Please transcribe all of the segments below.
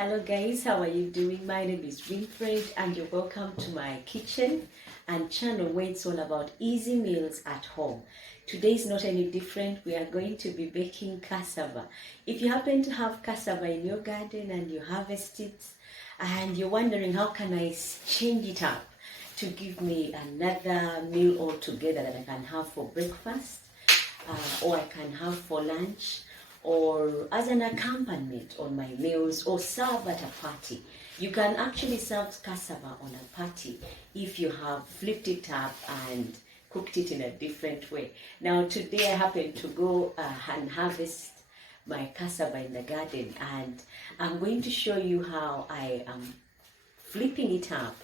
Hello guys, how are you doing? My name is Winfred and you're welcome to my kitchen and channel where it's all about easy meals at home. Today is not any different. We are going to be baking cassava. If you happen to have cassava in your garden and you harvest it and you're wondering how can I change it up to give me another meal altogether that I can have for breakfast or I can have for lunch, or as an accompaniment on my meals, or serve at a party. You can actually serve cassava on a party if you have flipped it up and cooked it in a different way. Now today I happen to go and harvest my cassava in the garden, and I'm going to show you how I am flipping it up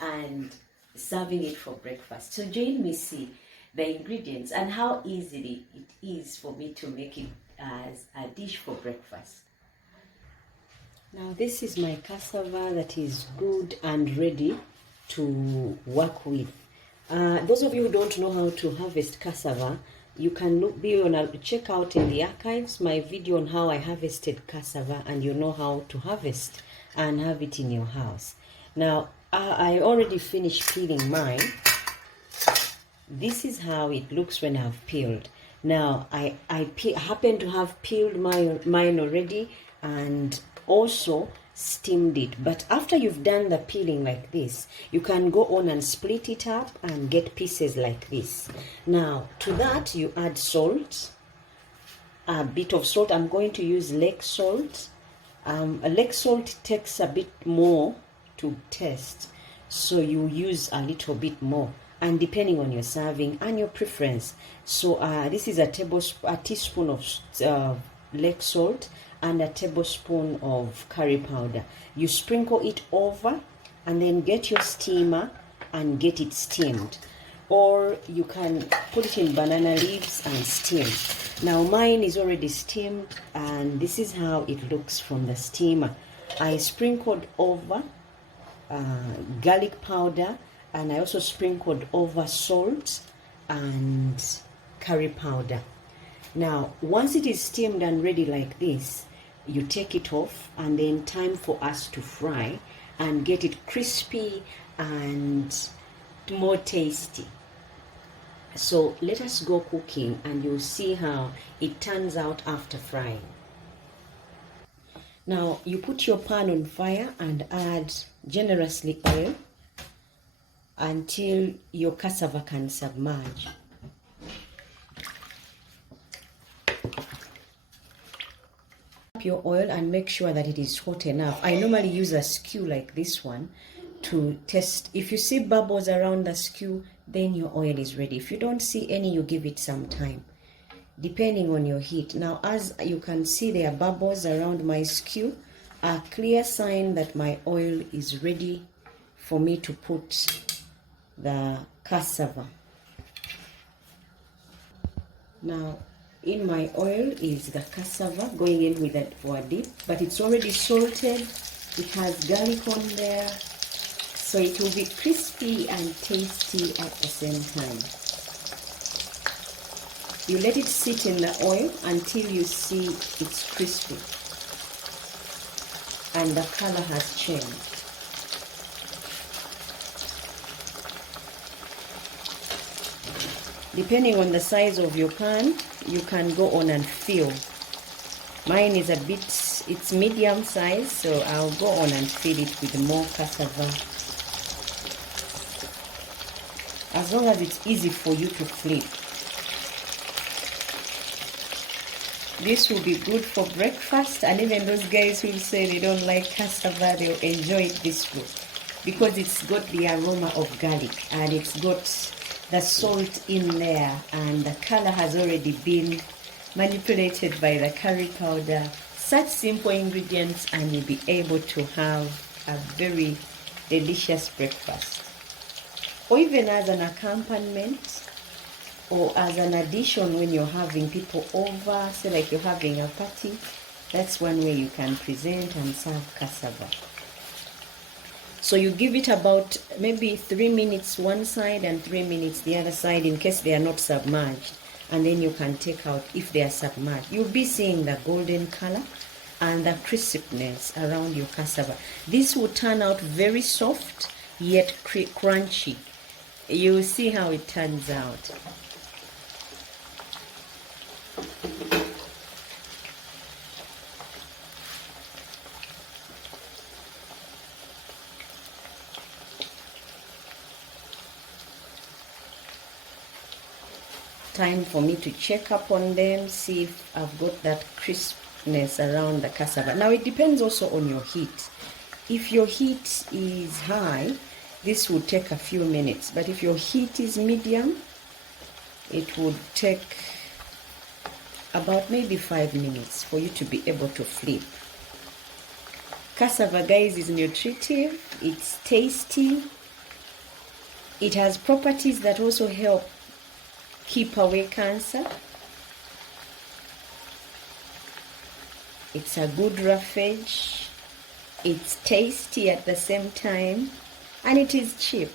and serving it for breakfast. So join me see the ingredients and how easily it is for me to make it as a dish for breakfast. Now this is my cassava that is good and ready to work with. Those of you who don't know how to harvest cassava, you can check out in the archives my video on how I harvested cassava, and you know how to harvest and have it in your house. Now I already finished peeling mine. This is how it looks when I've peeled. Now, I happen to have peeled mine already and also steamed it. But after you've done the peeling like this, you can go on and split it up and get pieces like this. Now, to that, you add salt, a bit of salt. I'm going to use lake salt. Lake salt takes a bit more to taste, so you use a little bit more, and depending on your serving and your preference. So this is a teaspoon of lake salt and a tablespoon of curry powder. You sprinkle it over and then get your steamer and get it steamed, or you can put it in banana leaves and steam. Now mine is already steamed, and this is how it looks from the steamer. I sprinkled over garlic powder, and I also sprinkled over salt and curry powder. Now, once it is steamed and ready like this, you take it off, and then time for us to fry and get it crispy and more tasty. So let us go cooking, and you'll see how it turns out after frying. Now, you put your pan on fire and add generously oil until your cassava can submerge. Your oil and make sure that it is hot enough. I normally use a skew like this one to test. If you see bubbles around the skew, then your oil is ready. If you don't see any, you give it some time, depending on your heat. Now, as you can see, there are bubbles around my skew, a clear sign that my oil is ready for me to put the cassava. Now, in my oil is the cassava going in with it for a dip, but it's already salted. It has garlic on there, so it will be crispy and tasty at the same time. You let it sit in the oil until you see it's crispy and the color has changed. Depending on the size of your pan, you can go on and fill. Mine is it's medium size, so I'll go on and fill it with more cassava. As long as it's easy for you to flip. This will be good for breakfast, and even those guys who say they don't like cassava, they'll enjoy it this way, because it's got the aroma of garlic and it's got the salt in there, and the color has already been manipulated by the curry powder. Such simple ingredients, and you'll be able to have a very delicious breakfast, or even as an accompaniment or as an addition when you're having people over, say like you're having a party. That's one way you can present and serve cassava. So you give it about maybe 3 minutes one side and 3 minutes the other side, in case they are not submerged, and then you can take out if they are submerged. You'll be seeing the golden color, and the crispiness around your cassava. This will turn out very soft yet crunchy. You will see how it turns out. Time for me to check up on them, see if I've got that crispness around the cassava. Now it depends also on your heat. If your heat is high, this would take a few minutes, but if your heat is medium, it would take about maybe 5 minutes for you to be able to flip. Cassava, guys, is nutritive, it's tasty, it has properties that also help keep away cancer. It's a good roughage, it's tasty at the same time, and it is cheap.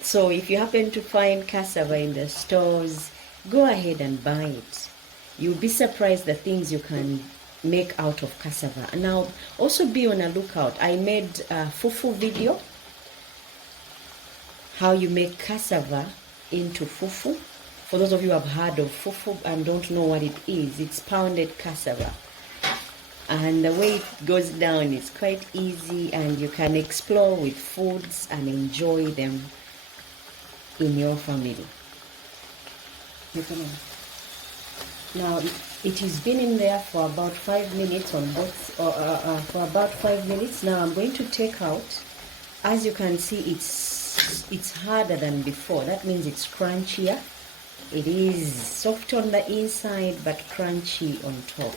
So if you happen to find cassava in the stores, go ahead and buy it. You'll be surprised the things you can make out of cassava. Now also be on a lookout. I made a fufu video, how you make cassava into fufu. For those of you who have heard of fufu and don't know what it is, it's pounded cassava. And the way it goes down is quite easy, and you can explore with foods and enjoy them in your family. Now it has been in there for about 5 minutes on both, for about 5 minutes. Now I'm going to take out. As you can see, it's harder than before. That means it's crunchier. It is soft on the inside but crunchy on top.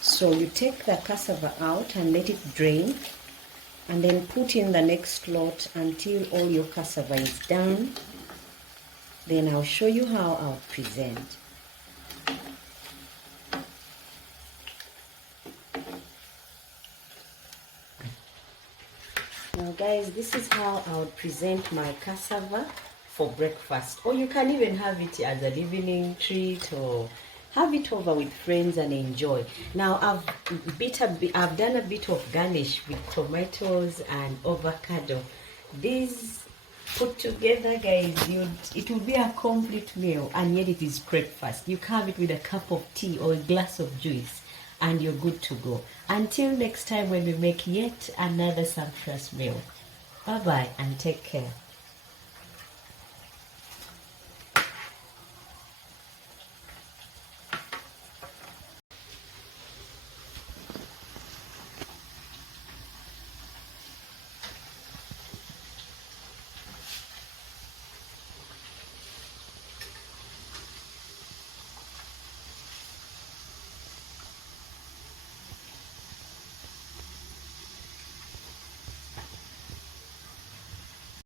So you take the cassava out and let it drain, and then put in the next lot until all your cassava is done. Then I'll show you how I'll present. Now guys, this is how I would present my cassava for breakfast, or you can even have it as an evening treat, or have it over with friends and enjoy. Now I've done a bit of garnish with tomatoes and avocado. These put together, guys, it will be a complete meal, and yet it is breakfast. You have it with a cup of tea or a glass of juice, and you're good to go. Until next time when we make yet another sumptuous meal. Bye bye and take care.